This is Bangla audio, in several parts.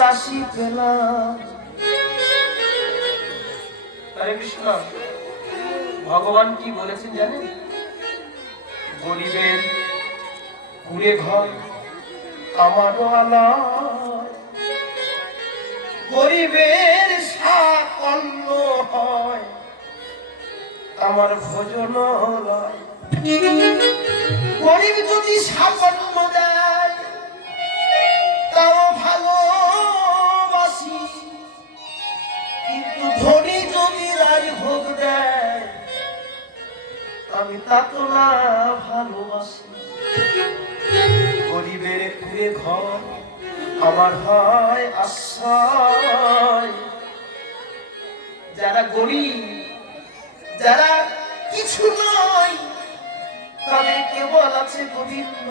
দাসী পেলাম। হরে কৃষ্ণ। ভগবান কি বলেছেন জানেন? গরিবের কুড়ে ঘর আমারও আলায়, গরিবের শাক অন্ন হয় আমার ভোজন লয়। গরিব যদি শাক অন্ন দেয় তাও ভালোবাসি, কিন্তু ধনী যদি রাজভোগ দেয় আমি তা তো না ভালোবাসি। গরিবের কুড়ে ঘর আমার হয় আশ্রয়। যারা গরিব, যারা কিছু নয়, তাদের কেবল আছে গোবিন্দ,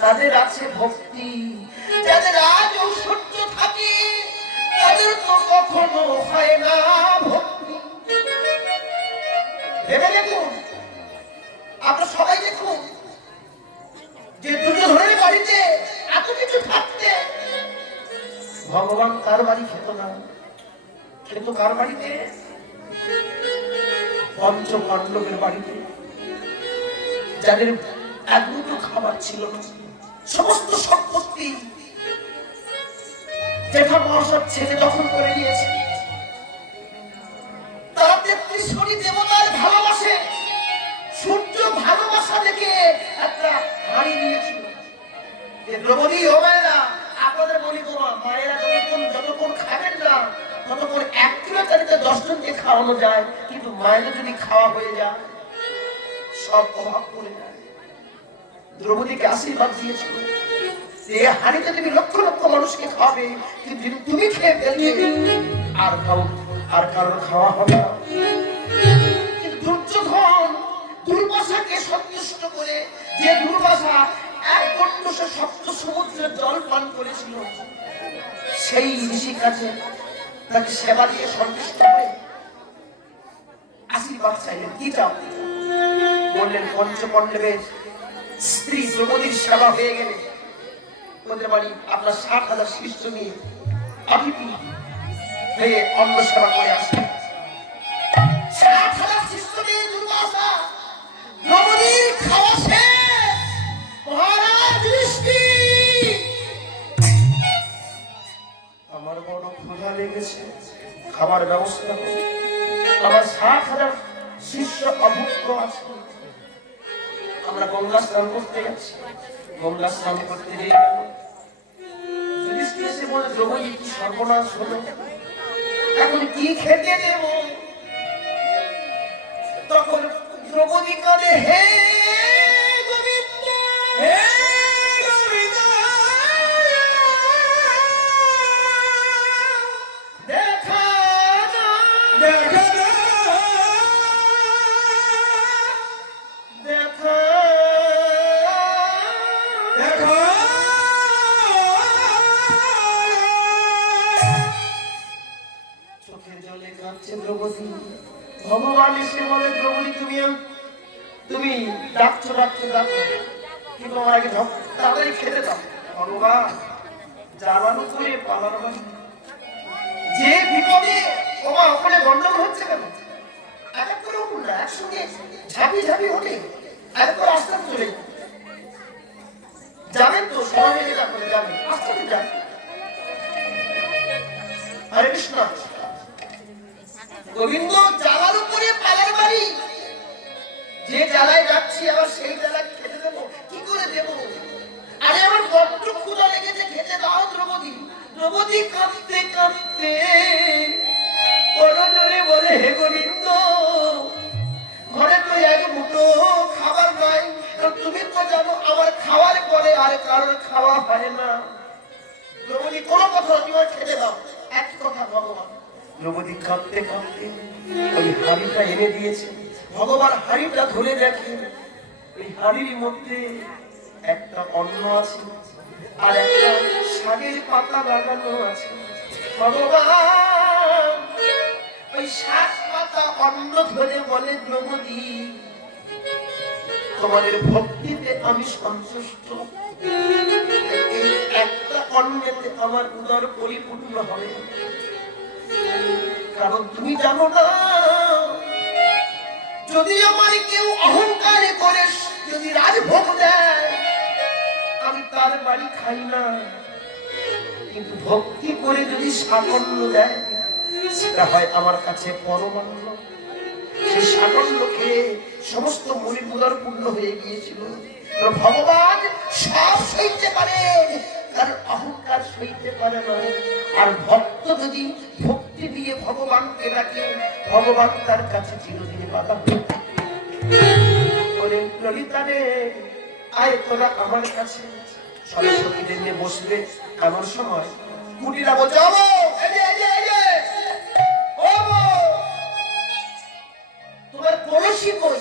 তাদের আছে ভক্তি। যাদের আজ ঐশ্বর্য থাকে তাদের তো কখনো হয় না ভক্তি। ভেবে দেখুন, আমরা সবাই দেখুন যে দুর্যোধনের বাড়িতে এত কিছু থাকতে ভগবান তার বাড়ি খেত না, খেত কার বাড়িতে? পঞ্চ পাণ্ডবের বাড়িতে, যাদের এক মুঠো খাবার ছিল না। সমস্ত সম্পত্তি জেঠা মহাশয় ছেলে দখল করে নিয়েছে। তারা ৩৩ কোটি দেবতার ভালোবাসে, সূর্য ভালোবাসা দেখে একটা হাড়ি নিয়েছিল। দ্রৌপদী হবে না, আপনাদের বলি তো মায়েরা যতক্ষণ খাবেন না ততক্ষণ ১ কিলো চালিতে ১০ জনকে খাওয়ানো যায়, কিন্তু মায়েদের যদি খাওয়া হয়ে যায় সব প্রভাব পড়ে যায়। দ্রৌপদীকে আশীর্বাদ দিয়েছিল যে হাড়িতে তুমি লক্ষ লক্ষ মানুষকে খাওয়াবে, কিন্তু তুমি খেয়ে ফেলবে আর কারোর খাওয়া হবে না। কিন্তু দুর্যোধন দুর্বাসাকে সন্তুষ্ট করে, যে দুর্বাসা ১ গণ্ডূষে সপ্ত সমুদ্রের জল পান করেছিল, সেই ঋষির কাছে তাকে সেবা দিয়ে সন্তুষ্ট হয়ে আশীর্বাদ চাইলেন। কি চাও? বললেন পঞ্চপাণ্ডবের স্ত্রী দ্রৌপদীর সেবা হয়ে গেলে ওদের বাড়ি আপনার ৬০,০০০ শিষ্য নিয়ে অতিথি হয়ে অন্ন সেবা করে আসেন। ৬০,০০০ শিষ্য নিয়ে দুর্বাসা দ্রৌপদীর খাওয়া শেষ। মহারাজ দৃষ্টি, আমার বড় ক্ষুধা লেগেছে, খাবার ব্যবস্থা করুন। আমার ৬০,০০০ শিষ্য অভুক্ত আছে। আমরা গঙ্গা স্নান করতে যাচ্ছি, গঙ্গা স্নান করতে গিয়ে যুধিষ্ঠির এসে বলে, দ্রৌপদী কি সর্বনাশ হলো, এখন কি খেতে দেব? তখন দ্রৌপদী কাঁদে, হে গোবিন্দ, হে গোবিন্দ, দেখা না, দেখা না, দেখা দেখা। চোখের জলে কাঁদছে দ্রৌপদী। ভগবান এসে বলে, দ্রৌপদী তুমি ডাকছো ডাকছো ডাকছো, কিন্তু আমার আগে তাড়াতাড়ি খেতে দাও। ভগবান জ্বালানো করে পালানো, যে বিপদে ওমা ওখানে গন্ডগোল হচ্ছে কেন? এক এক করে উঠুন না, একসঙ্গে ঝাঁপি ঝাঁপি হলে এক করে আস্তে আস্তে চলে যাবেন। তো সবাই মিলে যাবেন, আস্তে আস্তে যান। হরে কৃষ্ণ। গোবিন্দ জ্বালার উপরে পালার বাড়ি, যে জ্বালায় যাচ্ছি আবার সেই জ্বালায় খেতে দেবো, কি করে দেবো? আরে আমার বড্ড ক্ষুধা লেগেছে, খেতে দাও দ্রৌপদী। দ্রৌপদী কাঁদতে কাঁদতে বড় জোরে বলে, হে গোবিন্দ, ঘরে তো ১ মুঠো খাবার নাই, তুমি তো জানো আমার খাওয়ার পরে আর কারোর খাওয়া হয় না। দ্রৌপদী কোনো কথা তুমি খেতে দাও, একই কথা ভগবান। দ্রৌপদী কাঁদতে কাঁদতে ওই হাড়িটা এনে দিয়েছে। ভগবান হাড়িটা ধরে দেখে, ওই হাড়ির মধ্যে একটা অন্ন আছে আর একটা শাকের পাতা লাগানো আছে। ভগবান ওই শাক পাতা অন্ন ধরে বলে, দ্রৌপদী তোমাদের ভক্তিতে আমি সন্তুষ্ট, এই একটা অন্নে কলসিতে আমার উদর পরিপূর্ণ হবে, কারণ তুমি জানো না, যদি আমার কেউ অহংকার করে যদি রাজভোগ দেয়, আমি তার বাড়ি খাই না, কিন্তু ভক্তি করে যদি সাফল্য দেয়, সেটা হয় আমার কাছে পরমান্ন। সেই সাফল্য খেয়ে সমস্ত মনের উদর পূর্ণ হয়ে গিয়েছিল। ভগবান সব সইতে পারে, কারণ অহংকার সইতে পারে না। আর ভক্ত যদি ভক্তি দিয়ে ভগবানকে ডাকে, ভগবান তার কাছে চিরদিন বাধা বলে, ললিতা রে আয় তোরা আমার কাছে। সরস্বতীদের নিয়ে বসবে এমন সময় কুটিরা বলছে, তোমার কলসি কই?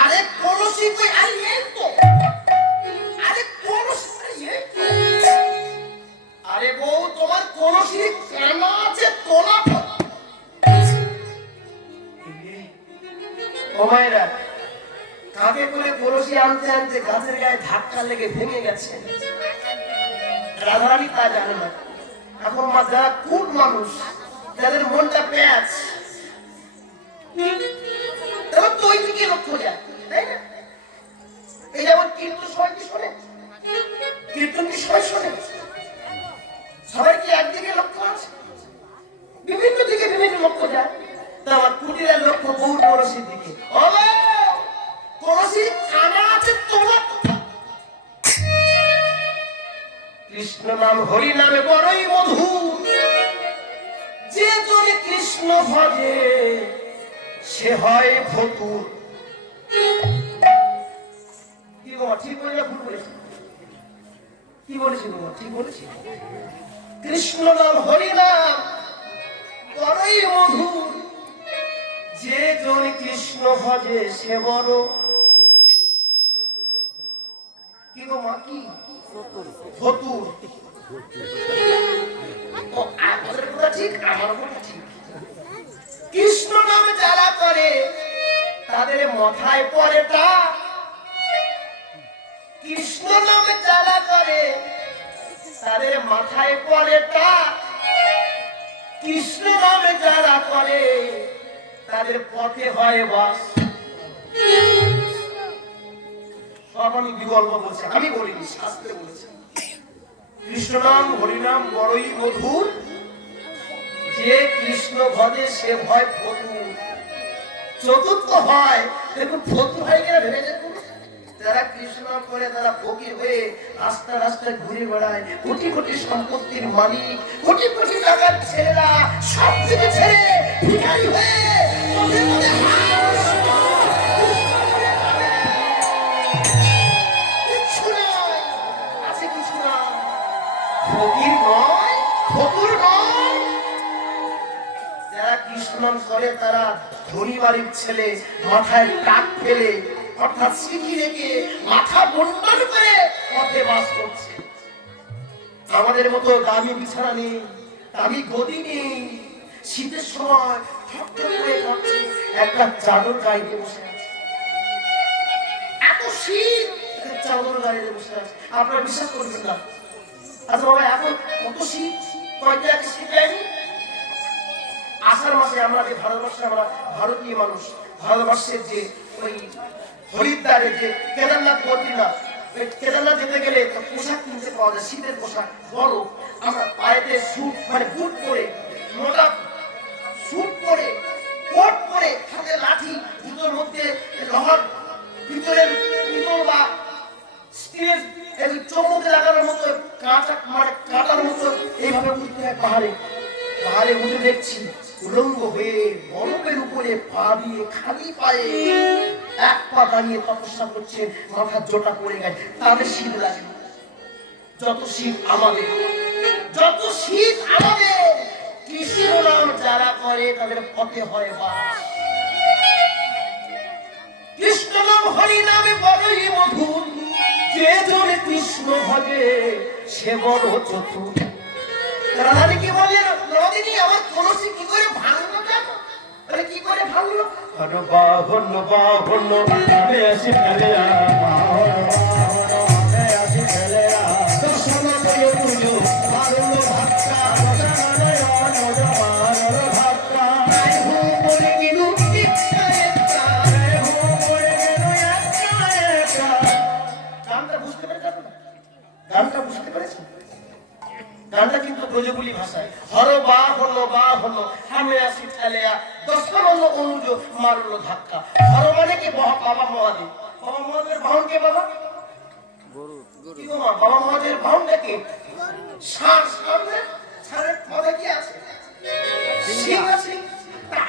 আরে কলসি কই? আরে বউ, তোমার কলসি কানা আছে, তোলা ওমায়রা কাকে করে কলসি আনতে আনতে গাছের গায়ে ধাক্কা লেগে ভেঙে গেছে। রাধারানী তা জানে না। এখন যারা খুব মানুষ, যাদের মনটা প্যাঁচ, তারা তো ওই দিকে লক্ষ্য যায়, তাই না? এই যেমন কীর্তন সবাই কি শোনে, কীর্তন কি সবাই শোনে? সবাই কি একদিকে লক্ষ্য আছে? বিভিন্ন দিকে বিভিন্ন লক্ষ্য যায়। তা আমার কুটিরের লক্ষ্য বহু কলসির দিকে। কলসি কানা আছে তোমার। কৃষ্ণ নাম হরি নামে বড়ই মধুর, যে জনে কৃষ্ণ ভজে সে হয় ফতুর। কি গো, ঠিক বলে ভুল বলেছি? কি বলেছি গো, ঠিক বলেছি? কৃষ্ণ নাম হরি নাম বড়ই মধুর, যে জন কৃষ্ণ ভজে সে বড় কি গো মা, কি ফতুর। ঠিক, আমার কথা ঠিক। কৃষ্ণ নাম যারা করে তাদের মাথায় পড়ে তা, কৃষ্ণ নাম যারা করে তাদের মাথায় পড়ে তা, কৃষ্ণ নামে যারা করে তাদের পথে হয় বাস। সব আমি বিকল্প বলছি, আমি বলিনি, শাস্ত্রে বলেছি। কৃষ্ণ নাম হরিনাম বড়ই মধুর, যে কৃষ্ণ ভজে সে ভয় ফতুর। চতুর্থ হয়, দেখুন ফতুর হয় কিনা ভেবে দেখুন। যারা কৃষ্ণ করে তারা ফকির হয়ে রাস্তা রাস্তায় ঘুরে বেড়ায়, কোটি কোটি সম্পত্তির মালিক, কোটি কোটি টাকার ছেলেরা সব কিছু ছেড়ে ভিখারি হয়ে মনে মনে আছে কিছু না, ফকির নয়, ফতুর নয়। যারা কৃষ্ণ করে তারা ধনী বাড়ির ছেলে, মাথায় টাক ফেলে অর্থাৎ সিকি রেখে মাথা বন্টন করে পথে বাস করছে। আমাদের মতো দামি বিছানা নেই, দামি গদি নেই, শীতের সময় ঠকঠক করে কাঁপছে, একটা চাদর গায়ে দিয়ে বসে আছে। এত শীত, চাদর গায়ে দিয়ে বসে আছে, আপনারা বিশ্বাস করবেন না। আচ্ছা বাবা, এখন কত শীত, কয়টা আগে শীত যায়নি? আষাঢ় মাসে আমরা যে ভারতবর্ষে, আমরা ভারতীয় মানুষ, ভারতবর্ষের যে ওই হরিদ্বারে যে কেদারনাথ বদ্রীনাথ, কেদারনাথ যেতে গেলে পোশাক কিনতে পাওয়া যায়, শীতের পোশাক বড়। আমরা পায়েতে স্যুট মানে বুট পরে, মোটা স্যুট পরে, কোট পরে, হাতে লাঠি, জুতোর মধ্যে লোহার ভিতরের পিতল বা স্টিলের চমকে লাগানোর মতো কাঁচা মানে কাঁটার মতো এইভাবে উঠতে হয় পাহাড়ে। পাহাড়ে উঠে দেখছি উলঙ্গ হয়ে বরফের উপরে পা দিয়ে খালি পায়ে এক পা দাঁড়িয়ে তপস্যা করছে, মাথার জোটা পড়ে গেছে, তাদের শীত লাগে। যত শীত আমাদের, যত শীত আমাদের, কৃষ্ণ নাম যারা করে তাদের পথে হয় বাস। কৃষ্ণ নাম হরি নামে বড়ই মধুর, যে জনে কৃষ্ণ ভজে সে বড় চতুর। রাধানি কি বললেন, রদিনী আমার কলসি কি করে ভাঙলো জানো? বলে কি করে ভাঙলো? হনো বাহন বাহন আমি আসি ফেলে আমি আসি ফেলে গানটা বুঝতে পেরেছেন? গানটা বুঝতে পেরেছেন? গানটা কিন্তু ব্রজবুলি ভাষায়। হলো বা হলো হামে আসি ঠেলেয়া দশটা হলো অনুজ মারলো ধাক্কা। হলো মানে কি বাবা মহাদেব। বাবা মহাদেবের বাহন কে বাবা? কি গো মা, বাবা মহাদেবের বাহনটা কে? ষাঁড়। ষাঁড়ের মাথায় কি আছে? সিং আছে।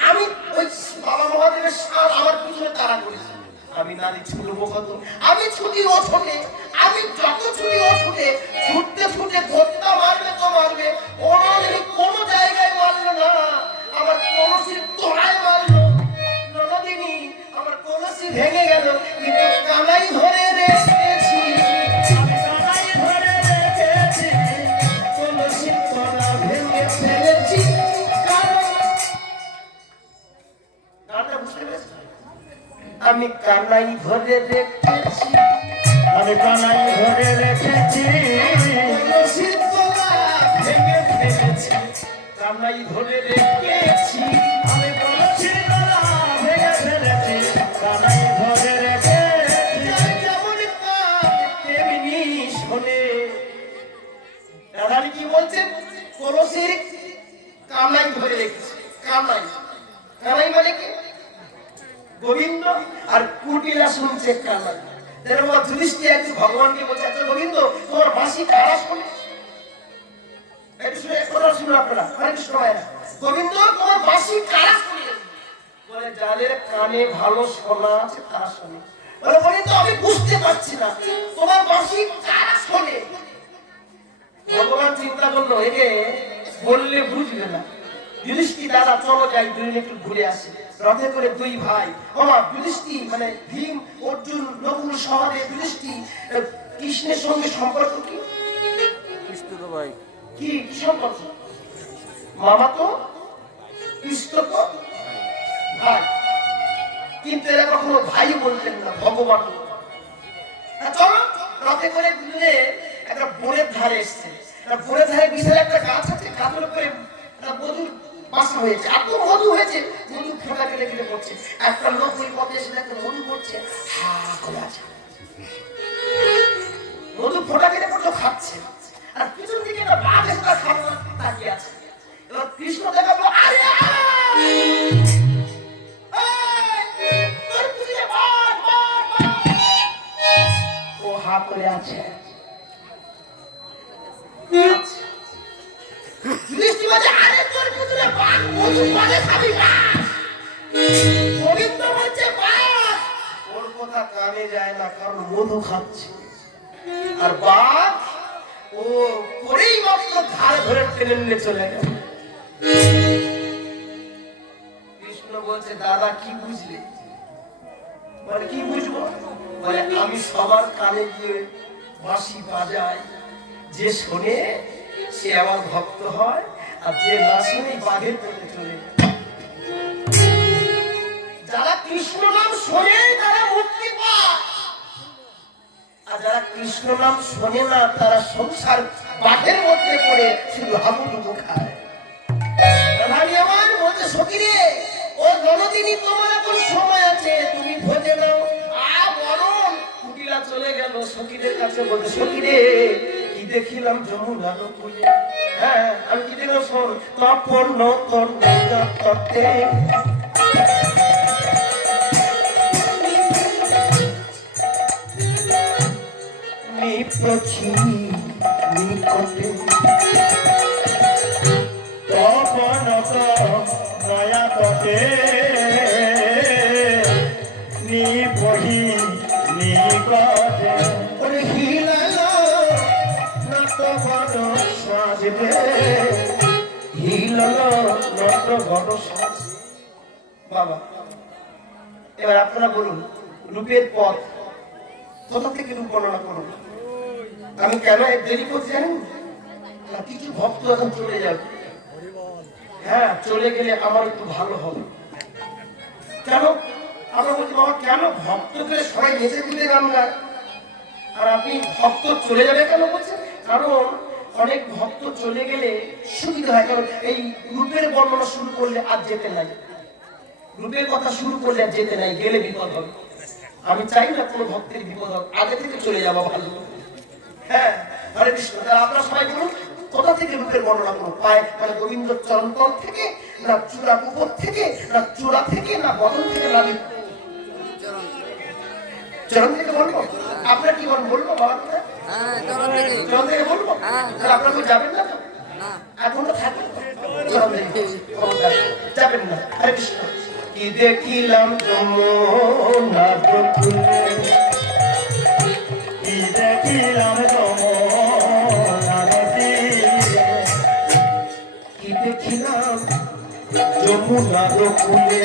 আমি ওই বাবা মহাদেবের ষাঁড় আমার পিছনে তাড়া করেছি। আমি নারী ছুটবো কত, আমি ছুটি ও ছোটে, আমি যত ছুটি ও ছুটে, ছুটতে ঘোরটা মারবে তো মারবে, কোনো জায়গায় মারলো না, আমার কলসির তোড়ায় মারলো। ননদিনী আমার কলসি ভেঙে গেল, কিন্তু কানাই ধরে রেখেছি, আমি কানাই ধরে রেখেছি, কলসির তোড়া ভেঙে ফেলেছি। গানটা বুঝতে পেরেছি? আমি কানাই ধরে রেখেছি, আমি কানাই ধরে রেখেছি, কলসির তোড়া ভেঙে ফেলেছি, কানাই ধরে রেখেছি, আমি কলসির তলা ভেঙে ফেলেছি, কানাই ধরে রেখেছি। যেমন কান তেমনি শোনে। দাদানি কি বলছেন? কলসির কানাই ধরে রেখেছি। কানাই মানে কি? গোবিন্দ। আর কুটিলা শুনছে কানাই। যেরকম যুধিষ্ঠির একদিন ভগবানকে বলছে, আচ্ছা গোবিন্দ তোমার বাঁশি কারা শোনে? একটু শুনে কথা শুনুন আপনারা। হরে কৃষ্ণ ভাইরা। গোবিন্দ তোমার বাঁশি কারা শোনে? বলে যাদের কানে ভালো শোনা আছে তারা শোনে। বলে গোবিন্দ আমি বুঝতে পারছি না তোমার বাঁশি কারা শোনে? ভগবান চিন্তা করলো একে বললে বুঝবে না। যুধিষ্ঠির দাদা চলো যাই, দুদিন একটু ঘুরে আসি। রথে করে দুই ভাই, যুধিষ্ঠির মানে ভীম, অর্জুন, নকুল, সহদেব, যুধিষ্ঠির কৃষ্ণের সঙ্গে সম্পর্ক কি? কৃষ্ণ তো ভাই কি সম্পর্ক? মামা তো, কৃষ্ণ তো ভাই, কিন্তু এরা কখনো ভাই বলতেন না, ভগবান। চলো রথে করে দুজনে একটা বনের ধারে এসছে। বনের ধারে বিশাল একটা গাছ আছে, গাছের উপরে একটা মধুর বাসা হয়েছে, এত মধু হয়েছে, মধু ফোটা কেটে পড়ছে। একটা লোক ওই পথে এসে দেখে মধু পড়ছে, হা করে আছে, মধু ফোটা কেটে পড়লো, খাচ্ছে। আর পিছন দিকে একটা বাঘ এসে তার খাবার তাকিয়ে আছে। এবার কৃষ্ণ দেখা বলল, আরে তোর পিছনে বাঘ, ও হা করে আছে। যুধিষ্ঠির বলছে, আরে তোর পিছনে বাঘ, মধু পানে খাবি না। গোবিন্দ বলছে, বাঘ ওর কথা কানে যায় না, কারণ মধু খাচ্ছে। আর বাঘ ও পরেই মাত্র ধার ধরে টেনে নিয়ে চলে গেল। কৃষ্ণ বলছে, দাদা কি বুঝলে? বলে কি বুঝবো? বলে আমি সবার কানে গিয়ে বাঁশি বাজাই, যে শোনে সে আমার ভক্ত হয়, আর যে না শুনে বাঘের পেটে চলে যায়। যারা কৃষ্ণ নাম শোনে তারা মুক্তি পায়, আর যারা কৃষ্ণ নাম শোনে না তারা সংসার বাঘের মধ্যে পড়ে শুধু হাবুডুবু খায়। রাধানি আমার বলতে, সখী রে, ও ননদিনী তোমার এখন সময় আছে, তুমি ভোজে নাও। বরং কুটিলা চলে গেল সখীদের কাছে, বলতে, সখী রে কি দেখিলাম যমুনার কূলে। হ্যাঁ আমি কি দেখলাম? শোন, তপন তত্ত্বে নিপছি নিকটে তপন নয়া তটে নিবহি নিকটে হিলালো নটবট সাজবে, হিলালো নটবট সাজ। বাবা এবার আপনারা বলুন, রূপের পথ কোথা থেকে রূপ বর্ণনা করুন? আমি কেন দেরি করছি জানেন? কিছু ভক্ত এখন চলে যাবে। হ্যাঁ চলে গেলে আমার একটু ভালো হবে। কেন? আমরা বলছি, বাবা কেন ভক্ত গেলে সবাই নেচে দিতে গান গায়, আর আপনি ভক্ত চলে যাবে কেন বলছেন? কারণ অনেক ভক্ত চলে গেলে সুবিধা হয়, কারণ এই রূপের বর্ণনা শুরু করলে আর যেতে নাই, রূপের কথা শুরু করলে আর যেতে নাই, গেলে বিপদ হবে। আমি চাই না কোনো ভক্তের বিপদ হোক, আগে থেকে চলে যাওয়া ভালো। হ্যাঁ, হরে কৃষ্ণ। তাহলে আপনারা সবাই বলুন, কোথা থেকে রূপের বর্ণনা করবো? পায় মানে গোবিন্দ চরণতল থেকে, না চূড়া উপর থেকে, না চূড়া থেকে, না বদন থেকে, না চরণ থেকে বলবো? আপনার কি বলেন, বলবো বাবা? চরণ থেকে বলবো? তাহলে আপনারা কেউ যাবেন না তো? এখন তো থাকবেন তো? চরণ থেকে যাবেন না। হরে কৃষ্ণ। কি দেখিলাম যমুনা বকুলে, কি দেখিলাম যমুনা তীরে, কি দেখিলাম যমুনা বকুলে,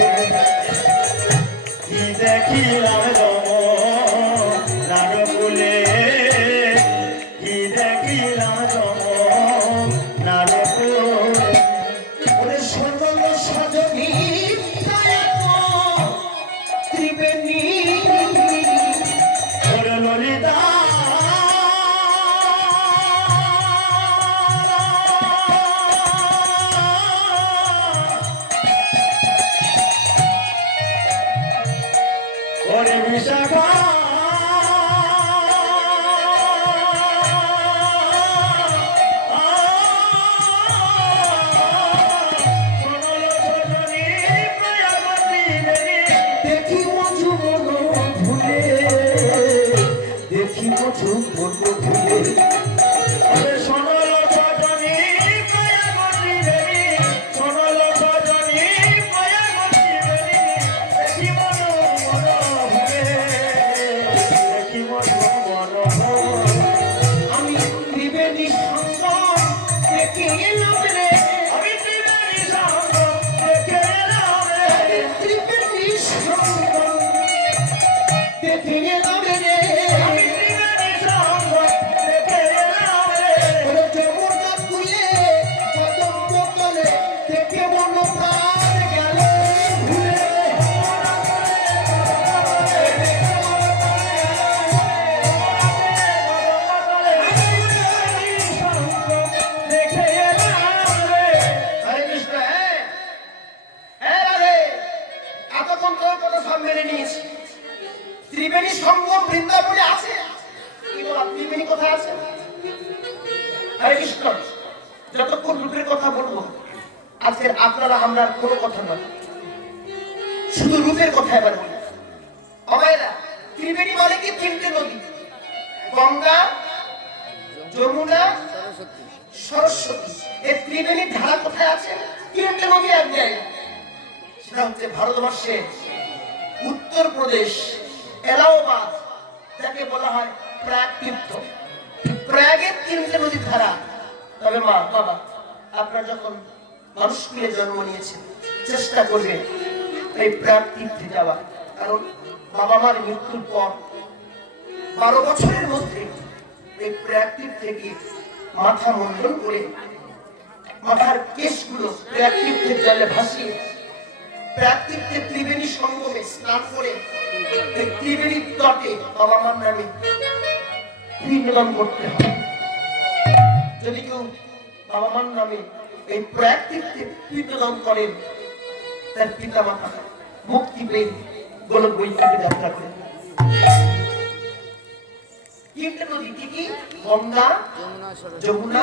কি দেখিলাম যমুনা বকুলে, কি দেখিলাম যমুনা বকুলে। ওরে সর্বঙ্গ সাজনী ত্রিবেণী, ওরে ললিতা ওরে বিশাখা দেখি মধু মন ভুলে, দেখি মধু মন ভুলে, আমি ত্রিবেণী সঙ্গ দেখে এলাম রে, ত্রিবেণী সঙ্গ দেখে এলাম রে, ওরে যমুনা কূলে কদম্ব তলে দেখে মন প্রাণ গেল ভুলে। হরে কৃষ্ণ। হ্যাঁ, হ্যাঁ রাধে, এতক্ষণ তোর কথা সব মেনে নিয়েছি। ত্রিবেণী সঙ্গম বৃন্দাবনে আছে, কি বলা, ত্রিবেণী কোথায় আছে? হরে কৃষ্ণ। যতক্ষণ রূপের কথা বলবো, আজকের আপনারা আমরা কোনো কথা নয়, শুধু রূপের কথা এবার বলি। অমায়েরা, ত্রিবেণী মানে কি? তিনটে নদী, গঙ্গা, যমুনা, সরস্বতী। এই ত্রিবেণীর ধারা কোথায় আছে? তিনটে নদী এক জায়গায়, সেটা হচ্ছে ভারতবর্ষে উত্তরপ্রদেশ এলাহাবাদ, যাকে বলা হয় প্রাগ তীর্থ। প্রাগের তিনটে নদী ধারা। তবে মা বাবা, আপনারা যখন মানুষ কুলে জন্ম নিয়েছেন, চেষ্টা করবেন এই প্রাগ তীর্থে যাওয়া। কারণ বাবা মার মৃত্যুর পর 12 বছরের মধ্যে এই প্রাগ তীর্থে গিয়ে মাথা মুন্ডন করে, মাথার কেশগুলো প্রাগ তীর্থের জলে ভাসিয়ে, প্রাগ তীর্থে ত্রিবেণী সঙ্গমে স্নান করে, এই ত্রিবেণীর তটে বাবা মার নামে পিণ্ডদান করতে হবে। যদি কেউ বাবা মার নামে এই প্রয়াগ তীর্থে পিণ্ডদান করেন, তার পিতা মাতা মুক্তি পেয়ে গোলক বৈকুণ্ঠে যাত্রা করেন। তিনটে নদী কি কি? গঙ্গা, যমুনা,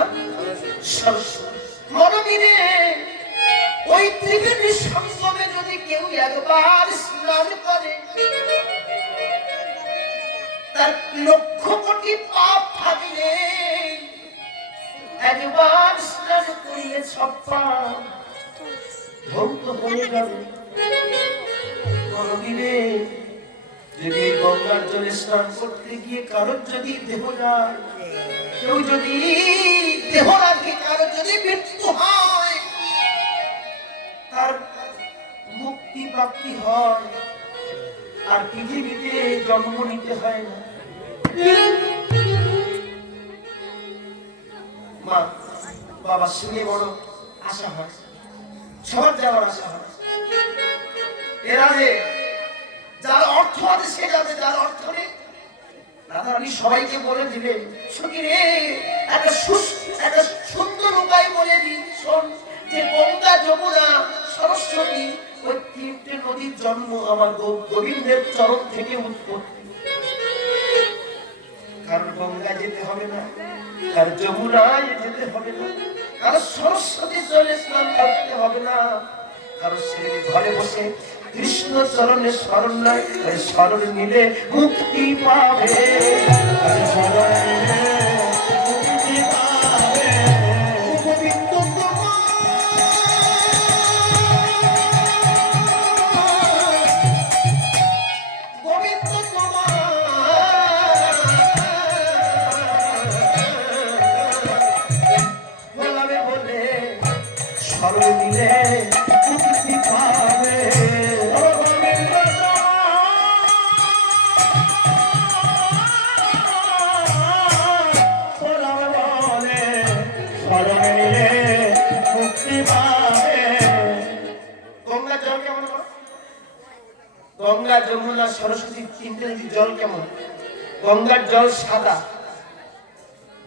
সরস্বতী। মনমিরে ওই ত্রিবেণী সঙ্গমে যদি কেউ একবার স্নান করে, তার 1,00,000 কোটি পাপ থাকলে একবার স্নান করলে সব পাপ ধৌত হয়ে যাবে। মনমিরে যদি গঙ্গার জলে স্নান করতে গিয়ে কারোর যদি দেহ যায়, কেউ যদি দেহ রাখে, কারোর যদি মৃত্যু হয়, তার মুক্তি প্রাপ্তি হয়, আর পৃথিবীতে জন্ম নিতে হয় না। মা বাবা শুনে বড় আশা হয়, সবার যাওয়ার আশা হয়। এরা যার অর্থ আছে সে যাবে, যার অর্থ নেই রাধারানী সবাইকে বলে দিবেন, সখী রে একটা সুন্দর উপায় বলে দিন, শোন, যে গঙ্গা, যমুনা, সরস্বতী ওই তিনটে নদীর জন্ম আমার গোবিন্দের চরণ থেকে উৎপত্তি। কারণ গঙ্গায় যেতে হবে না, কার যমুনায় যেতে হবে না, কারো সরস্বতীর জলে স্নান করতে হবে না, কারো সে ঘরে বসে কৃষ্ণ চরণে শরণ নয়, ওই শরণ নিলে মুক্তি পাবে। তার শরণ নিলে মুক্তি পাবে। গোবিন্দ বলাবে বলে শরণ নিলে মুক্তি পাবে। ও গোবিন্দ বলাবে বলে শরণ নিলে মুক্তি পাবে। গঙ্গা জল কেমন বলো? গঙ্গা যমুনা সরস্বতী তিনটে নদীর জল কেমন? গঙ্গার জল সাদা,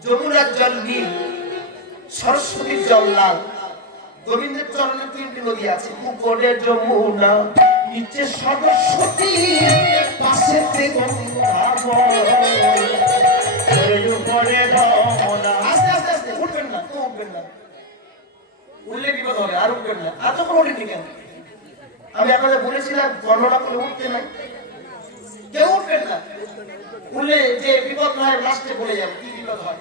যমুনার জল নীল, সরস্বতীর জল লাল। গোবিন্দের চরণে তিনটি নদী আছে, উপরে যমুনা, নিচে সরস্বতী, পাশেতে গঙ্গা। উপরে যমুনা। আস্তে আস্তে আস্তে উঠবেন না, তো উঠবেন না, উঠলে বিপদ হবে। আর উঠবেন না, আর তখন ওঠেনি কেন? আমি আপনাদের বলেছিলাম বর্ণনা করে উঠতে নাই, কেউ উঠবেন না। উঠলে যে বিপদ হয় লাস্টে বলে যাবো কি বিপদ হয়।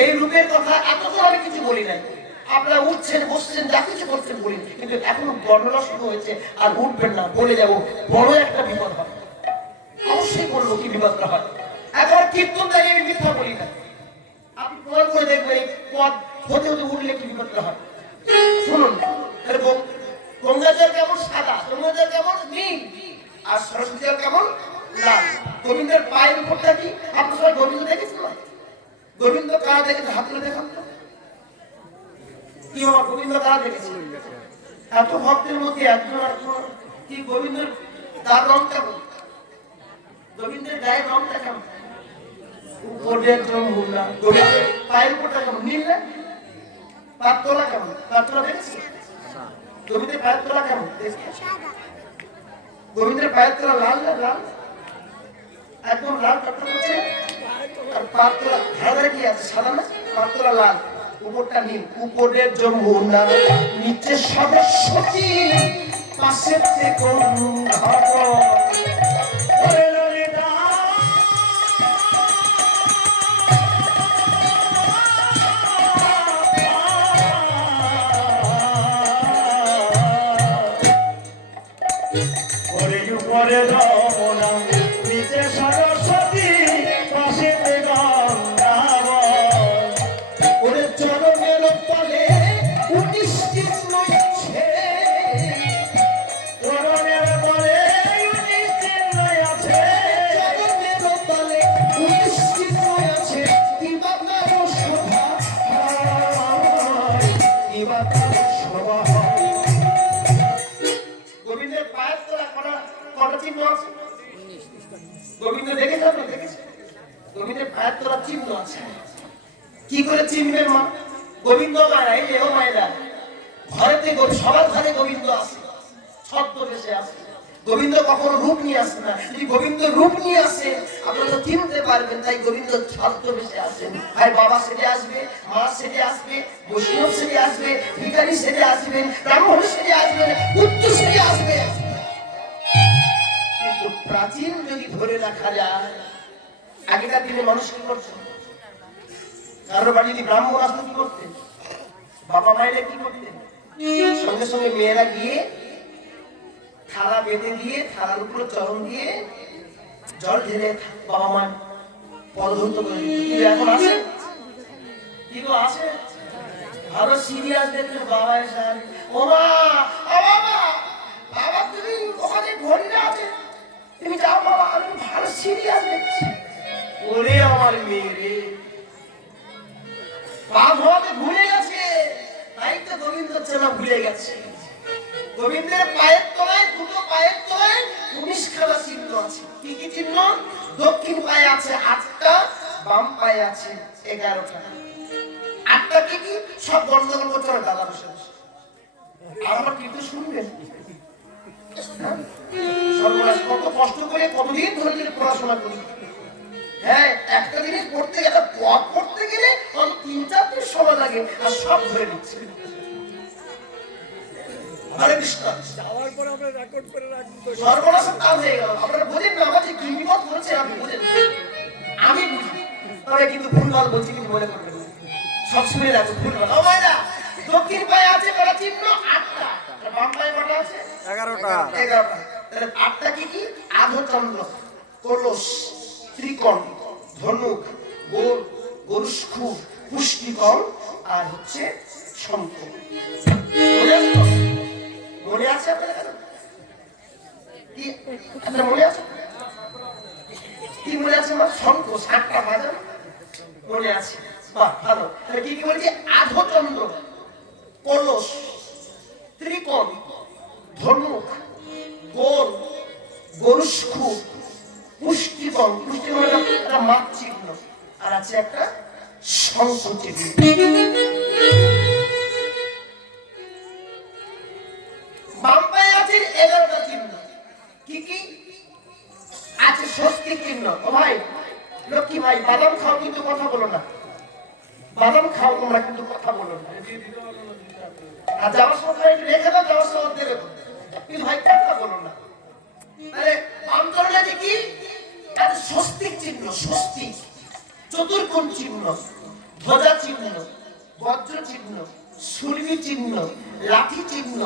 এই রূপের কথা এতক্ষণ আমি কিছু বলি নাই, আপনারা উঠছেন বসছেন যা কিছু করছেন বলি, কিন্তু এখনো বর্ণনা শুরু হয়েছে। আর উঠবেন না, বলে যাবো বড় একটা বিপদ হয়। অবশ্যই বলবো কি বিপদটা হয়। এখন কীর্তন দাঁড়িয়ে আমি মিথ্যা বলি না, আপনি প্রমাণ করে দেখবেন এই পদ হতে হতে উঠলে কি বিপদটা হয়। শুনুন, গঙ্গা জল কেমন সাদা, যমুনা জল কেমন নীল, আর সরস্বতী জল কেমন লাল। গোবিন্দের পায়ের উপরটা কি আপনি সবাই গোবিন্দ দেখেছেন না? গোবিন্দ কারা দেখেছে? হাত তুলে দেখান তো। কি বাবা, গোবিন্দ কারা দেখেছে? এত ভক্তের মধ্যে একজন কি গোবিন্দের তার রং কেমন? গোবিন্দের গায়ের রংটা কেমন? উপরের যমুনা, গোবিন্দের পায়ের উপরটা কেমন নীল না? পায়ের তোলা কেমন? পায়ের তোলা দেখেছি? গোবিন্দের পায়ের তোলা কেমন? গোবিন্দের পায়ের তোলা লাল না? লাল, একদম লাল কাপড় করছে। আর পায়ের তোলা ধারে কি আছে? সাদা না? পায়ের তোলা লাল, উপরটা নীল। উপরের যমুনা, নিচে সরস্বতী, পাশেতে গঙ্গা। উপরে যমুনা, নিচে সরস্বতী, পাশেতে গঙ্গা। ওরে চরণের তলে 19 চিহ্ন আছে, চরণের তলে 19 চিহ্ন আছে। চরণের তলে 19 চিহ্ন আছে। কিবা তার শোভা হয়, কিবা তার শোভা হয়। গোবিন্দের পায়ের তোলা কটা চিহ্ন আছে? গোবিন্দ দেখেছেন না? দেখেছেন? গোবিন্দের পায়ের তোলা চিহ্ন আছে। কি করে চিনবেন মা? গোবিন্দ মায়েরা, এই যে ও মায়েরা, ঘরেতে সবার ঘরে গোবিন্দ আসে, ছদ্মবেশে আসে। গোবিন্দ কখনো রূপ নিয়ে আসে না। যদি গোবিন্দ রূপ নিয়ে আসে আপনারা তো চিনতে পারবেন। তাই গোবিন্দ ছদ্মবেশে আসেন। ভাই বাবা সেজে আসবে, মা সেজে আসবে, বৈষ্ণব সেজে আসবে, ভিখারি সেজে আসবেন, ব্রাহ্মণ সেজে আসবেন, উচ্চ সেজে আসবে। কিন্তু প্রাচীন যদি ধরে রাখা যায়, আগেকার দিনে মানুষ কি করছে? কারোর বাড়ি যদি ব্রাহ্মণ আসতো কি করতেন? বাবা মায়েরা কি করতেন? সঙ্গে সঙ্গে মেয়েরা গিয়ে থালা বেঁধে দিয়ে থালার উপরে চরণ দিয়ে জল ঢেলে বাবা মা পদধৌত করে দিত। কিন্তু এখন আসে কি গো? আসে? আরো সিরিয়াস দেখলে বাবা এসে ও মা, বাবা, বাবা তুমি ওখানে ঘড়িটা আছে, তুমি যাও বাবা, আমি ভালো সিরিয়াস দেখছি। ওরে আমার মেয়ে রে, পা ধোয়াতে ভুলে গেছে, তাই তো গোবিন্দ চেনা ভুলে গেছে। গোবিন্দের পায়ের তলায়, দুটো পায়ের তলায় 19 খানা চিহ্ন আছে। কি কি চিহ্ন? দক্ষিণ পায়ে আছে 8টা, বাম পায়ে আছে 11টা। 8টা কি কি? সব গন্ডগোল করছে দাদা বসে বসে। আর আমার কিন্তু শুনবেন। হ্যাঁ? সর্বনাশ, কত কষ্ট করে কতদিন ধরে যদি পড়াশোনা করি। হ্যাঁ, একটা জিনিস পড়তে গেলে, পথ পড়তে গেলে 3-4 দিন সময় লাগে, আর সব ধরে নিচ্ছে। হরে কৃষ্ণ। যাওয়ার পর আমরা রেকর্ড করে রাখবো তো। সর্বনাশের কাজ হয়ে গেল। আপনারা বোঝেন না আমার যে কি বিপদ হচ্ছে, আপনি বোঝেন না। আমি বুঝি, তবে কিন্তু ভুলভাল বলছি, কিছু মনে করবেন না। সব শুনে রাখবো ভুলভাল। ও ভাইরা, দক্ষিণ পায়ে আছে কটা চিহ্ন? 8টা। আর বাম পায়ে কটা আছে? 11টা। 11টা। তাহলে 8টা কি কি? আধচন্দ্র, কলস, ত্রিকোণ, ধনুক, গোল, গরুষ্কু, পুষ্টিকণ, আর হচ্ছে শঙ্খ। মনে আছে তো? মনে আছে আপনাদের কাছে? কি আপনার মনে আছে? কি মনে আছে আমার? শঙ্খ 7টা বাজানো মনে আছে। বাহ, ভালো। তাহলে কি কি বলছি? আধচন্দ্র, কলস, ত্রিকোণ, ধনুক, গোল, গরুষ্কু, পুষ্টিকণ। পুষ্টিকণ একটা মাছ চিহ্ন, আর আছে একটা শঙ্খ চিহ্ন। বাম পায়ে আছে 11টা চিহ্ন। কি কি আছে? স্বস্তিক চিহ্ন। ও ভাই, লক্ষ্মী ভাই, বাদাম খাও কিন্তু কথা বলো না। বাদাম খাও তোমরা, কিন্তু কথা বলো না। আর যাওয়ার সময় একটু রেখে দাও, যাওয়ার সময় দেবে কিন্তু ভাই কথা বলো না। তাহলে অন্তরে আছে কি? আছে স্বস্তিক চিহ্ন, স্বস্তিক, চতুর্কোণ চিহ্ন, ধ্বজা চিহ্ন, বজ্র চিহ্ন, সুরভি চিহ্ন, লাঠি চিহ্ন,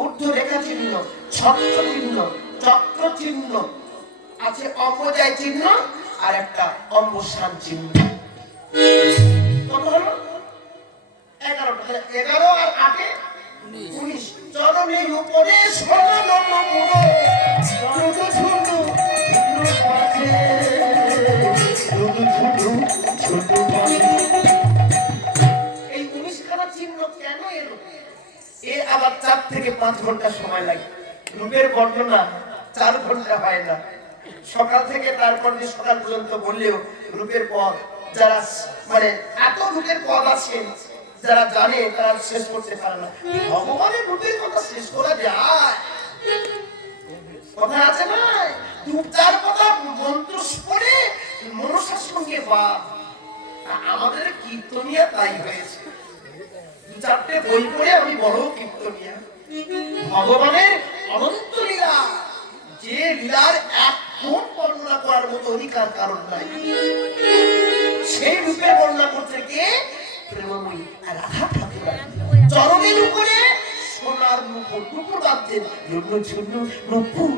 ঊর্ধ্ব রেখা চিহ্ন, ছত্র চিহ্ন, চক্র চিহ্ন, আছে অম্বুজায় চিহ্ন, আর একটা অম্বুসান চিহ্ন। কত হলো? 11টা। 11 আর 8 19। চরণের উপরে সোনার মুড়ো, দুধু ঝুনু ঝুনু বাজে, দুধু ঝুনু ঝুনু বাজে। এই 19খানা চিহ্ন কেন এলো? আবার 4 থেকে 5 ঘন্টা সময় লাগে। রূপের বর্ণনা 4 ঘন্টা হয় না। সকাল থেকে তারপর যে সকাল পর্যন্ত বললেও রূপের পদ, যারা মানে এত রূপের পদ আছে, যারা জানে তারা শেষ করতে পারে না। ভগবানের রূপের কথা শেষ করা যায়? কথা আছে না, 2-4 কথা মন্ত্র পড়ে মনসার সঙ্গে বা আমাদের কীর্তনিয়া তাই হয়েছে। 2-4টে বই পড়ে আমি বড় কীর্তনিয়া। ভগবানের অনন্ত লীলা, যে লীলার এক কোন বর্ণনা করার মতো অধিকার কারণ নাই, সেই রূপের বর্ণনা করতে কে? প্রেমময়ী রাধা ঠাকুর। চরণের উপরে সোনার মুকুট, নুপুর বাঁধতেন, রুনু ঝুনু নুপুর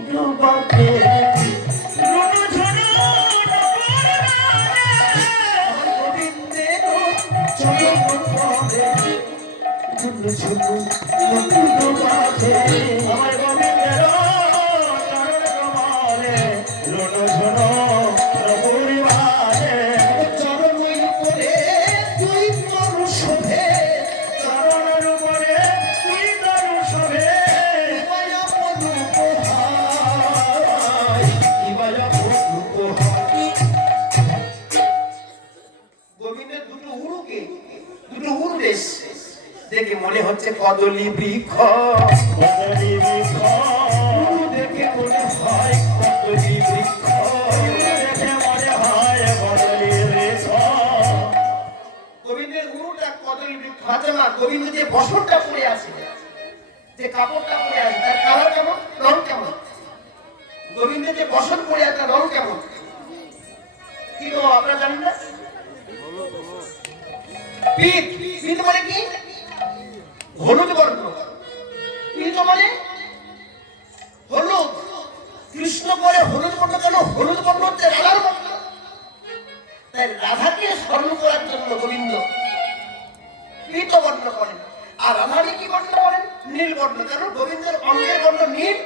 বাঁধতেন, রুনু ঝুনু গোবিন্দের চরণ পদে, রুনু ঝুনু নুপুর বাঁধে, আমার গোবিন্দের চরণ কমলে, রুনু ঝুনু নুপুর বাঁধে। চরণের উপরে তুই তরু শোভে, চরণের উপরে তুই তরু শোভে, ইবায় অপরূপ হয়, ইবায় অপরূপ হয়। গোবিন্দের দুটো উরু বেশ দেখে মনে হচ্ছে কদলী বৃক্ষ, কদলী বৃক্ষ দেখে মনে হয় কদলী বৃক্ষ, দেখে মনে হয় কদলী বৃক্ষ। গোবিন্দের উরুটা কদলী বৃক্ষ। ফাতেমা, গোবিন্দ যে বসনটা পরে আছে, যে কাপড়টা পরে আছে, তার কালার কেমন, রং কেমন? গোবিন্দের যে বসন পরে আছে, রং কেমন? কি গো, আপনারা জানেন না? পীত। পীত মানে কি? হলুদ বর্ণ। পীত মানে হলুদ। কৃষ্ণ পরে হলুদ বর্ণ কেন? হলুদ বর্ণ হচ্ছে রাধার বর্ণ। তাই রাধাকে স্মরণ করার জন্য গোবিন্দ পীত বর্ণ করেন। আর রাধাকে কি বর্ণ করেন? নীল বর্ণ। কারণ গোবিন্দের অঙ্গের বর্ণ নীল।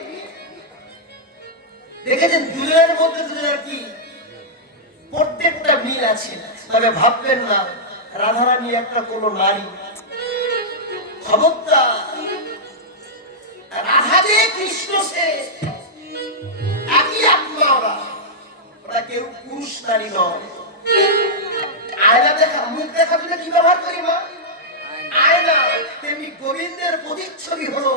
দেখেছেন দুজনের মধ্যে দুজনের কি প্রত্যেকটা মিল আছে। তবে ভাববেন না রাধারানী একটা কোনো নারী। খবরদার, রাধা যে কৃষ্ণ সে একই আত্মা। ওরা কেউ পুরুষ নারী নয়। আয়না দেখা, মুখ দেখার জন্য কি ব্যবহার করি মা? আয়না। তেমনি গোবিন্দের প্রতিচ্ছবি হলো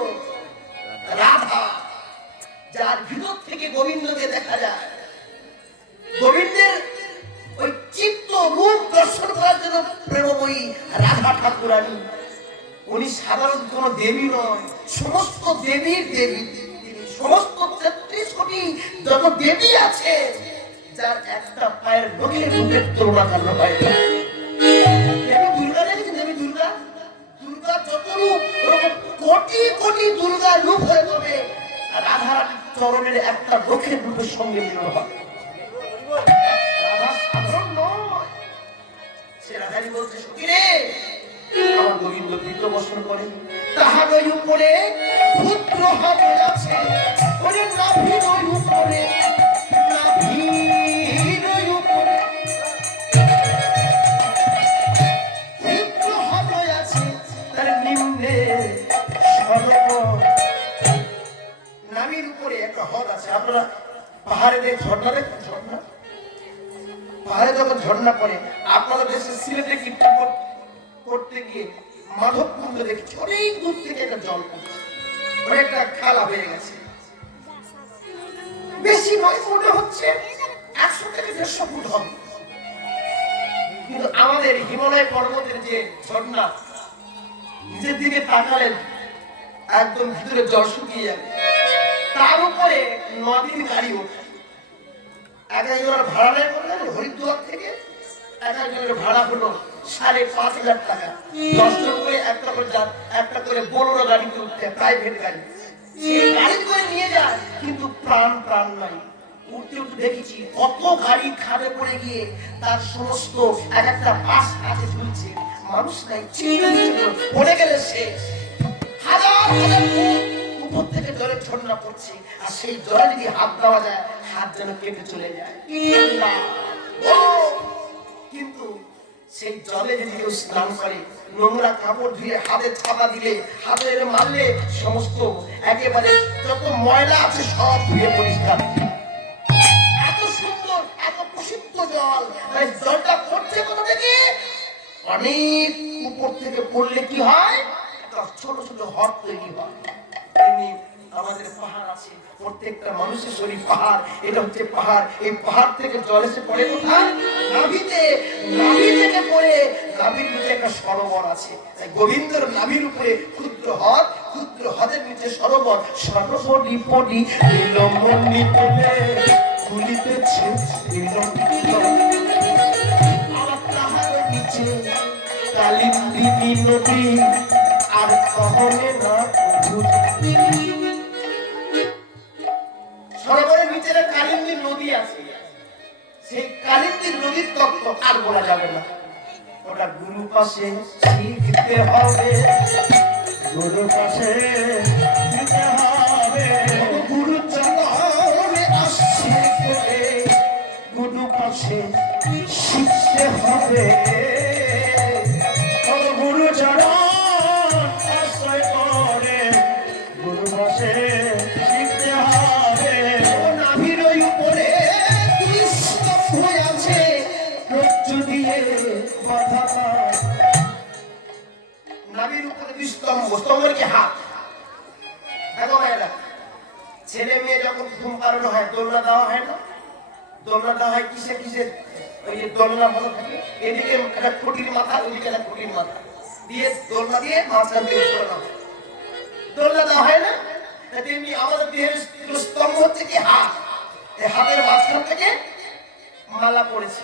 ঠাকুরানী, উনি সাধারণ কোন দেবী নয়, সমস্ত দেবীর দেবী। তিনি সমস্ত 33 কোটি যত দেবী আছে, যার একটা পায়ের নখের রূপের তুলনা করা হয় না। দেবী দুর্গা দেখেছেন? দেবী দুর্গা, দুর্গা যত রূপ, ওরকম কোটি কোটি দুর্গা রূপ হয়ে যাবে, রাধারানীর চরণের একটা নখের রূপের সঙ্গে মিলন হবে। রাধা সাধারণ নয়। সে রাধানী বলছে, সখী রে, আমার গোবিন্দ তীর্থ বসন করে, তাহার ওই উপরে পুত্র হবে আছে, ওরে নাভির ওই উপরে, নাভির ওই উপরে পুত্র হবে আছে, তার নিম্নে সরোবর। নাভির উপরে একটা হ্রদ আছে। আপনারা পাহাড়ে দিয়ে ঝর্ণা দেখেন? ঝর্ণা, পাহাড়ে যখন ঝর্ণা পড়ে, আপনাদের দেশে সিলেটে কীর্তন করতে গিয়ে মাধবকুণ্ড দেখছি, অনেক দূর থেকে একটা জল পড়ছে, অনেকটা খালা হয়ে গেছে, বেশি নয়, মনে হচ্ছে 100 থেকে 150 ফুট হবে। কিন্তু আমাদের হিমালয় পর্বতের যে ঝর্ণা, নিজের দিকে তাকালেন একদম ভিতরে জল শুকিয়ে যাবে, তার উপরে নদীর গাড়ি ওঠে। এক একজনের ভাড়া নেয় করলেন হরিদ্বার থেকে, এক একজনের ভাড়া হলো 5,500 টাকা। 10 জন করে একটা করে বোলেরো গাড়িতে উঠতে, প্রাইভেট গাড়ি, সেই গাড়ি করে নিয়ে যায়, কিন্তু প্রাণ নাই। উঠতে উঠতে দেখেছি কত গাড়ি খাদে পড়ে গিয়ে তার সমস্ত এক একটা বাস কাছে ঝুলছে, মানুষ নাই, পড়ে গেলে শেষ। হাজার হাজার ফুট উপর থেকে জলের ঝর্ণা পড়ছে, আর সেই জলে যদি হাত দেওয়া যায়, হাত যেন কেটে চলে যায়। কিন্তু সেই জলে যদি কেউ স্নান করে, নোংরা কাপড় ধুয়ে হাতে ছাতা দিলে, হাতে মারলে, সমস্ত একেবারে যত ময়লা আছে সব ধুয়ে পরিষ্কার। এত সুন্দর, এত প্রসিদ্ধ জল। তাই জলটা পড়ছে কোথা থেকে? অনেক উপর থেকে পড়লে কি হয়, একটা ছোট ছোট হ্রদ তৈরি হয়। তেমনি আমাদের পাহাড় আছে, প্রত্যেকটা মানুষের শরীর পাহাড়, এটা হচ্ছে পাহাড়। এই পাহাড় থেকে জল এসে পড়ে কোথায়? নাভিতে। নাভি থেকে পড়ে নাভির নিচে একটা সরোবর আছে। তাই গোবিন্দর নাভির উপরে ক্ষুদ্র হ্রদ, ক্ষুদ্র হ্রদের নিচে সরোবর। সরোবরই পড়ি নীলমণি তুলে খুলিতেছে আর তাহার নিচে কালিন্দিনী নদী, আর কখনে না সরোবরের নিচে কালিন্দী নদী আছে। সেই কালিন্দী নদীর তত্ত্ব আর বলা যাবে না। ওটা গুরু পাশে শিখতে হবে, গুরু পাশে শিখতে হবে, গুরু চরণে আশ্রয় করে গুরু পাশে শিখতে হবে, গুরু চরণ আশ্রয় করে গুরু পাশে শিখতে হবে। নাভির ওই উপরে হয়ে আছে, দিয়ে মাথাটা নাভির উপরে স্তম্ভ, স্তম্ভের কি হাত। দেখো ভাইরা, ছেলে মেয়ে যখন ঘুম পাড়ানো হয়, দোলনা দেওয়া হয় না? দোলনা দেওয়া হয় কিসে কিসে? ওই যে দোলনা বলা থাকে, এদিকে একটা খুঁটির মাথা, ওইদিকে একটা খুঁটির মাথা দিয়ে দোলনা দিয়ে মাঝখান থেকে সরানো হয়, দোলনা দেওয়া হয় না? তেমনি আমাদের দেহের স্তম্ভ হচ্ছে কি হাত। এই হাতের মাঝখান থেকে মালা পড়েছে।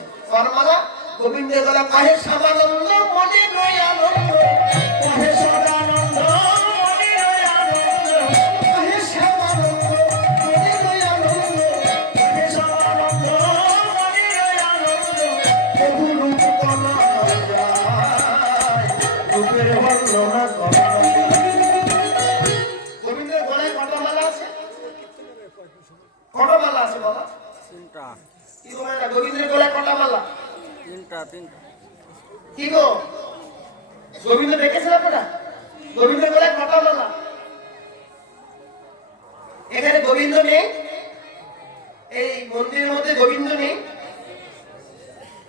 মালা গোবিন্দের গলা কাহে সদানন্দ মনে রই আনন্দ, কাহে সদানন্দ মনে রই আনন্দ, কাহে সদানন্দ মনে রই আনন্দ, কাহে সদানন্দ মনে রই আনন্দ, প্রভু রূপ কলা যায়, রূপের বর্ণনা করা। গোবিন্দের গলায় কটা মালা আছে? কটা মালা আছে বাবা? 3টা। কি গো গোবিন্দের গলায় কটা মালা? 3টা। কি গো গোবিন্দ দেখেছেন আপনারা? গোবিন্দের গলায় কটা মালা? এখানে গোবিন্দ নেই, এই মন্দিরের মধ্যে গোবিন্দ নেই,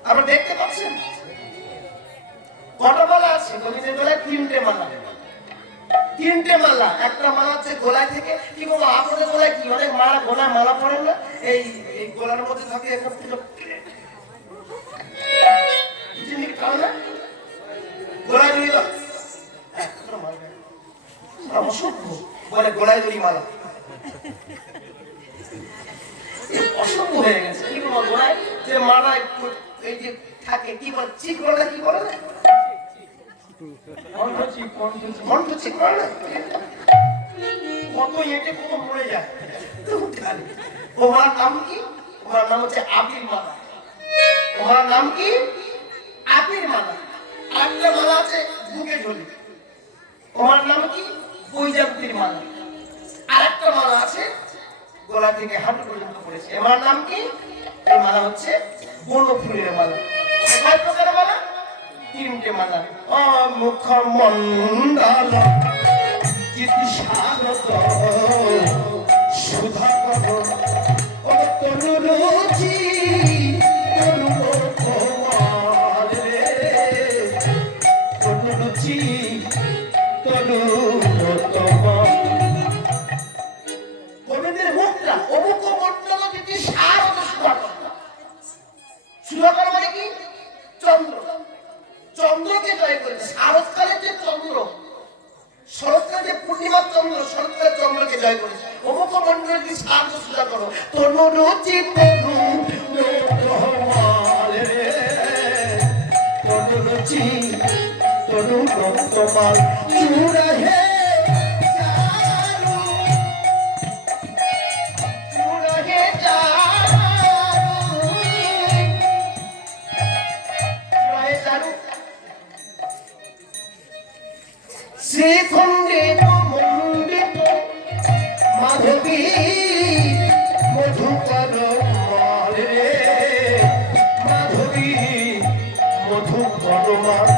আপনারা দেখতে পাচ্ছেন? কটা মালা আছে গোবিন্দের গলায়? 3টে মালা। 3টে মালা। একটা মালা হচ্ছে গলায় থেকে। কি গো আপনাদের গলায় কি অনেক মালা, গলায় মালা পড়েন না? এই গলার মধ্যে থাকে একটা গলায় গোলায় দড়ি মালা। অসভ্য হয়ে গেছে। কি বলবো, গোলায় যে মালা এই যে থাকে, কি বলে চিক বলে, কি বলে না? কণ্ঠ চিক বলে না? কত এঁটে কত মরে যায়। তোমার নাম কি? তোমার নাম হচ্ছে আবির মালা। তোমার নাম কি? আবির মালা। আরেকটা মালা আছে বুকে ঝুলি, তোমার নাম কি? বৈজান্তির মালা। আরেকটা মালা আছে গলা থেকে হাঁটু পর্যন্ত পড়েছে, আমার নাম কি? এই মালা হচ্ছে বনফুলের মালা। কয় প্রকার মালা? তিনটে মালা। মুখ মন্ডল চিতি স্বাগত সুধা কর তনু রুচি তনু তোমার রে, তনু রুচি তনু তোমার। গোবিন্দের মুখটা অমুক মন্ডল চিতি স্বাগত সুধা কর। সুধা কর মানে কি? চন্দ্র। চন্দ্রকে জয় করেছে। শরৎকালের যে চন্দ্র, শরৎকালে যে পূর্ণিমার চন্দ্র, শরৎকালের চন্দ্রকে জয় করেছে। অমুক মন্ডলের কি সাহায্য সুজা করো তনু রুচি তনু তোমার রে, তনু রুচি তনু তোমার। চূড়া হে চারু, চূড়া হে চারু, চূড়া হে চারু শ্রীখণ্ডিত মণ্ডিত মাধবী মধুকর মাল রে, মাধবী মধুকর মাল।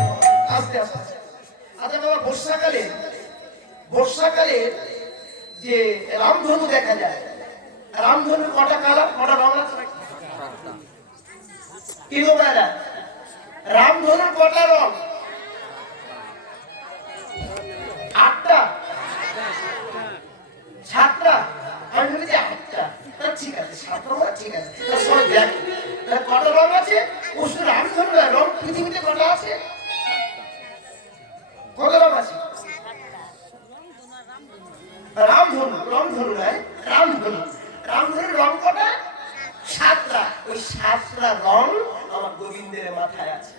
আস্তে আস্তে আচ্ছা বাবা, বর্ষাকালে যে রামধনু দেখা যায়, রামধনুর কটা কালার, কটা রং আছে? কি গো ভাইরা, রামধনুর কটা রং? 8টা, 7টা, আমি বলি যে 8টা। ঠিক আছে, 7টা মানে ঠিক আছে। সবাই দেখ কটা রং আছে? ওষুধ রামধনু রং পৃথিবীতে কটা আছে? কত রং আছে? রামধনু, রংধনু নয়, রামধনু। রামধনুর রং কটা? 7টা। ওই 7টা রং আমার গোবিন্দের মাথায় আছে।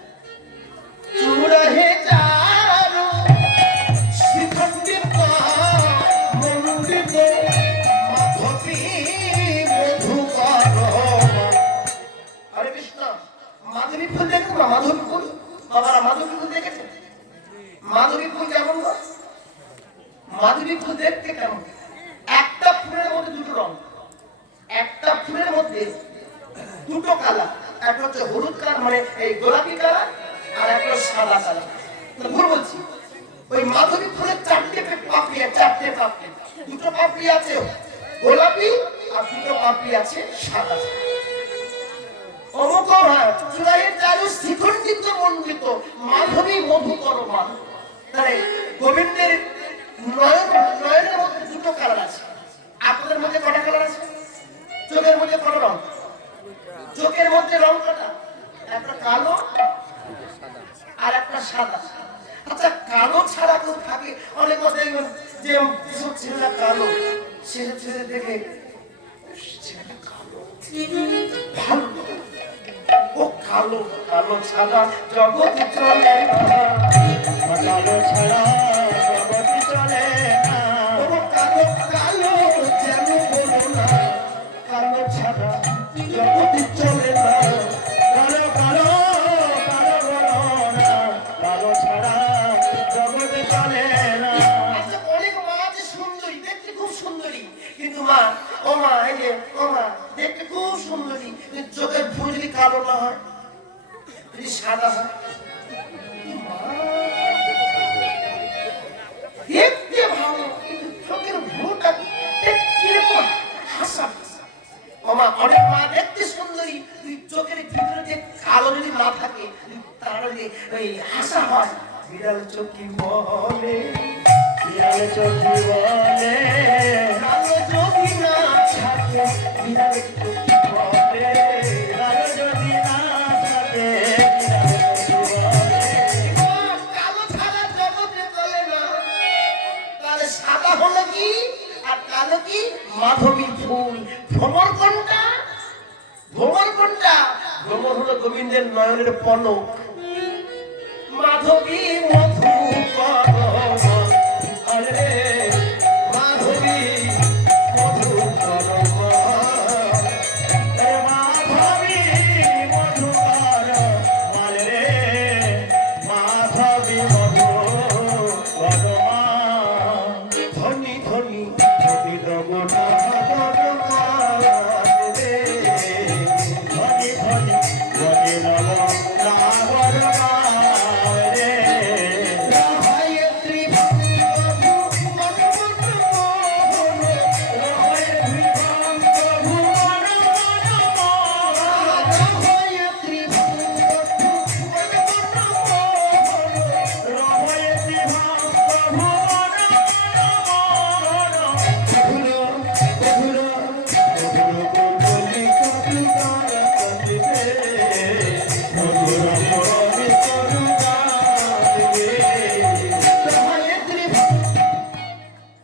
চূড়া হে চারু শ্রীখণ্ডিত মণ্ডিত মাধবী মধুকর। হরে কৃষ্ণ। মাধবী ফুল দেখেন না? মাধবী ফুল, বাবারা মাধবী ফুল দেখেছেন? মাধবী ফুল কেমন? মাধবী ফুল দেখতে কেমন? একটা ফুলের মধ্যে দুটো রং, একটা ফুলের মধ্যে দুটো কালার। একটা হচ্ছে হলুদ কালার মানে এই গোলাপি কালার, আর একটা সাদা কালার। ভুল বলছি? ওই মাধবী ফুলের 4টে পাপড়ি, 4টে পাপড়ি। দুটো পাপড়ি আছে গোলাপি আর দুটো পাপড়ি আছে সাদা। অমুক চূড়ায় চারু শ্রীখণ্ডিত মণ্ডিত মাধবী মধুকর মাল। তাহলে গোবিন্দের নয়নের মধ্যে দুটো কালার আছে। আপনাদের মধ্যে কটা কালার আছে? চোখের মধ্যে কটা রং? চোখের মধ্যে রং কটা? একটা কালো আর একটা সাদা। আচ্ছা, কালো ছাড়া কেউ থাকে? অনেক কথা যে যেসব ছেলেরা কালো, সেসব ছেলে দেখে ছেলেটা কালো ভালো, ও কালো, কালো ছাড়া জগৎ চলে না, কালো ছাড়া জগৎ চলে না। ও কালো কালো যেন বলো না, কালো ছাড়া জগৎ চলে না। কালো কালো কালো বলো না, কালো ছাড়া জগৎ চলে না। আচ্ছা, অনেক মা আছে সুন্দরী, দেখতে খুব সুন্দরী, কিন্তু মা, ও মা, এই যে ও মা, দেখতে খুব সুন্দরী, চোখের ভুল যদি কালো না হয়, যদি সাদা হয়, দেখতে ভালো, কিন্তু চোখের ভুলটা কিরকম হাসা। ও মা, অনেক মা দেখতে সুন্দরী, চোখের ভিতরে যে কালো যদি না থাকে, তাহলে ওই হাসা হয়। বিড়াল চোখি বলে, বিড়াল চোখি বলে, কালো যদি না থাকে, বিড়াল চোখি বলে, কালো যদি না থাকে, কালো ছাড়া জগতে চলে না। তাহলে সাদা হলো কি পলক মাধবী মধু আরে মাধবী মধু মাধবী মধুকর মারে মাধবী মধুকর ধনী ধনী ধনি রমনা রে ধনি ধনি ধনি রমনা রে গায়ত্রী ভক্তি মধু গায়ত্রী গায়ত্রী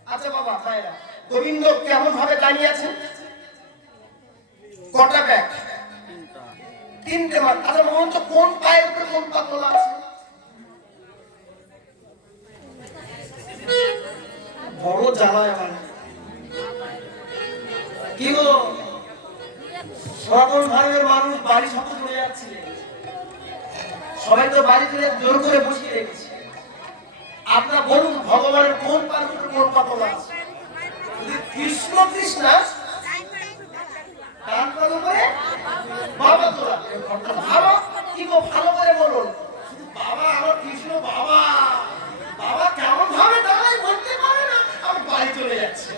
আচ্ছা বাবা ভাইরা গোবিন্দ কেমন ভাবে দাঁড়িয়ে আছেন কটা ব্যাগ তিনটে মার আচ্ছা বলুন তো কোন পায়ের উপরে কোন পা তোলা আছে বড় জ্বালায় আমার কি গো সনাতন ধর্মের মানুষ বাড়ি সব চলে যাচ্ছিলেন সবাই তো বাড়ি তুলে জোর করে বসিয়ে রেখেছে আপনারা বলুন ভগবানের কোন পায়ের উপরে কোন পা তোলা আছে যদি কৃষ্ণ কৃষ্ণ ডান পায়ের উপরে বাবা তোলা ভালো কি গো ভালো করে বলুন শুধু বাবা আমার কৃষ্ণ বাবা বাবা কেমন ভাবে দাঁড়ায় বলতে পারে না আমি বাড়ি চলে যাচ্ছি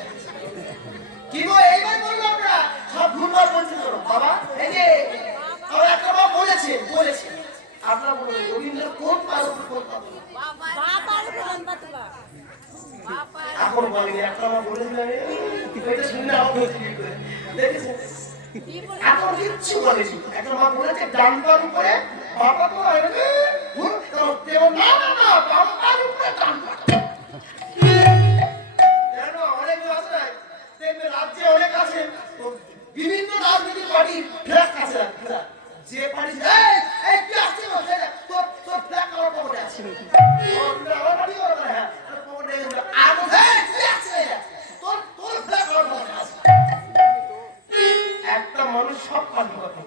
কি গো এইবার বলুন আপনারা সব ভুলভাল বলছেন তো বাবা এই যে আমার একটা বাবা বলেছে আপনারা বলুন গোবিন্দের কোন পায়ের উপর কোন পা তোলা এখন বলেনি একটা বাবা বলেছিলেন এটা শুনে আমার দেখেছেন এখন কিচ্ছু বলেছি একটা মা বলেছে ডান পার উপরে বাবা তো না না না বাম পার উপরে ডান পা জানো অনেক আছে দেখবে রাজ্যে অনেক আছে বিভিন্ন রাজনৈতিক পার্টি ফ্ল্যাগ আছে ফ্ল্যাগ যে পার্টি এই কি আসছে তোর তোর ফ্ল্যাগ আমার পকেটে আছে আমার পার্টি করে হ্যাঁ পকেটে আর কি আছে তোর তোর ফ্ল্যাগ আমার পকেটে আছে একটা মানুষ সব পার্টি করে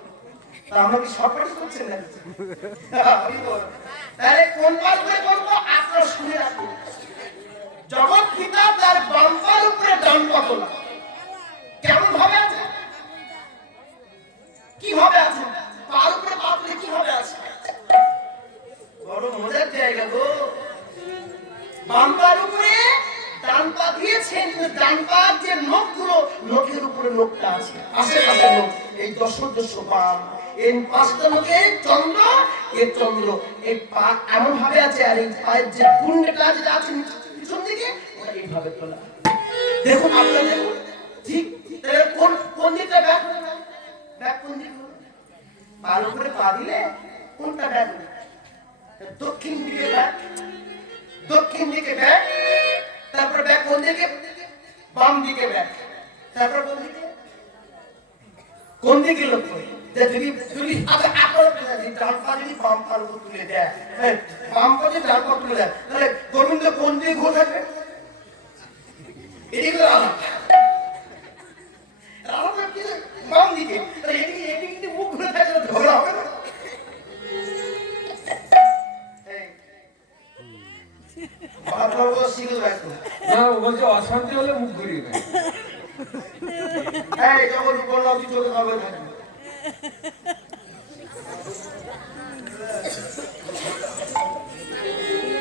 তা আমরা কি সব পার্টি করছি না তাহলে কোন পার করে করবো আপনারা শুনে রাখুন জগৎ পিতা তার বাম পার উপরে ডান পা তোলা কেমন ভাবে আছে কি ভাবে আছে পার উপরে পা তুলে কি ভাবে আছে বড় মজার জায়গা গো বাম পার উপরে ডান পা দিয়েছেন কিন্তু ডান পার যে নখগুলো নখের উপরে নখটা আছে আশেপাশে নখ এই দশ বাম এই পাঁচটা নখে চন্দ্র এর চন্দ্র এই পা এমন ভাবে আছে আর এই পায়ের যে কুণ্ডটা যেটা আছে পিছন দিকে ওটা এইভাবে তোলা দেখুন আপনারা দেখুন ঠিক তাহলে কোন কোন দিকটা ব্যাক ব্যাক কোন দিক পার উপরে পা দিলে কোনটা ব্যাক দক্ষিণ দিকে ব্যাক দক্ষিণ দিকে ব্যাক তারপর ব্যাক কোন দিকে বাম দিকে ব্যাক তারপর কোন দিকে লক্ষ্য যদি যদি আচ্ছা আপনারা ডান পা যদি বাম পার উপর তুলে দেয় বাম পা যদি ডান পা তুলে দেয় তাহলে গোবিন্দ কোন দিকে ঘুরে থাকবে এদিকে রাধা রাধা কি বাম দিকে তাহলে এদিকে এদিকে মুখ ঘুরে থাকলে ঝগড়া হবে না না ও বলছে অশান্তি হলে মুখ ঘুরিয়ে দেয় যখন বললাম চোখে খবর থাকবে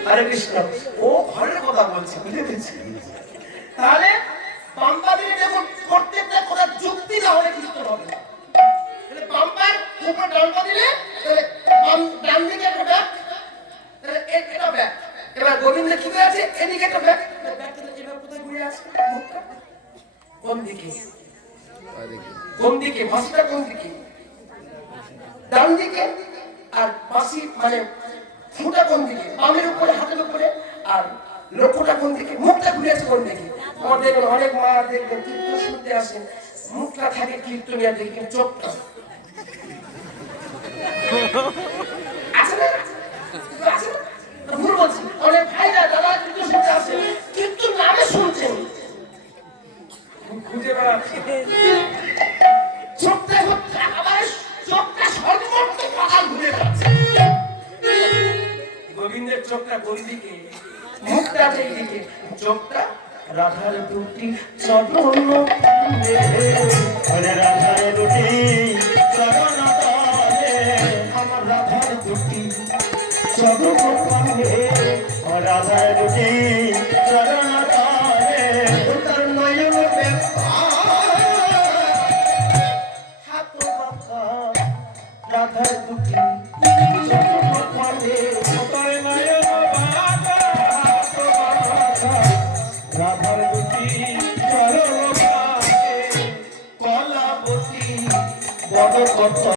হরে কৃষ্ণ ও ঘরের কথা বলছে বুঝে পেয়েছি তাহলে বাম্পা দিয়ে দেখুন প্রত্যেকটা কথা যুক্তি না হলে কিছু হবে না তাহলে বাম্পার উপর ডান পা দিলে তাহলে বাম ডান দিকে একটা ব্যাক তাহলে এটা ব্যাক এবার গোবিন্দ কি করে আছে এদিকে একটা ব্যাক ব্যাকটা এবার কোথায় ঘুরে আসে মুখটা কোন দিকে কোন দিকে ভাষিটা কোন দিকে ডান দিকে আর বাঁশি মানে ফুটা কোন দিকে বামের উপরে হাতের উপরে আর লক্ষ্যটা কোন দিকে মুখটা ঘুরে আছে কোন দিকে আমাদের অনেক মা দেখবেন কীর্তন শুনতে আসেন মুখটা থাকে কীর্তনিয়া দেখবেন চোখটা গোবিন্দের চোখটা কোন দিকে? মুখটা যেই দিকে, চোখটা রাধার দুটি চরণ আরে রাধার দুটি চরণ তলে, আমার রাধার দুটি চরণ তলে, রাধার দুটি চরণ তলে, তার নয়ন হাত বাঁকা রাধার দুটি চরণ তলে তোর নয়ন বাঁকা, হাত বাঁকা, রাধার দুটি চরণ বাঁকে, কলাবতী বড় কত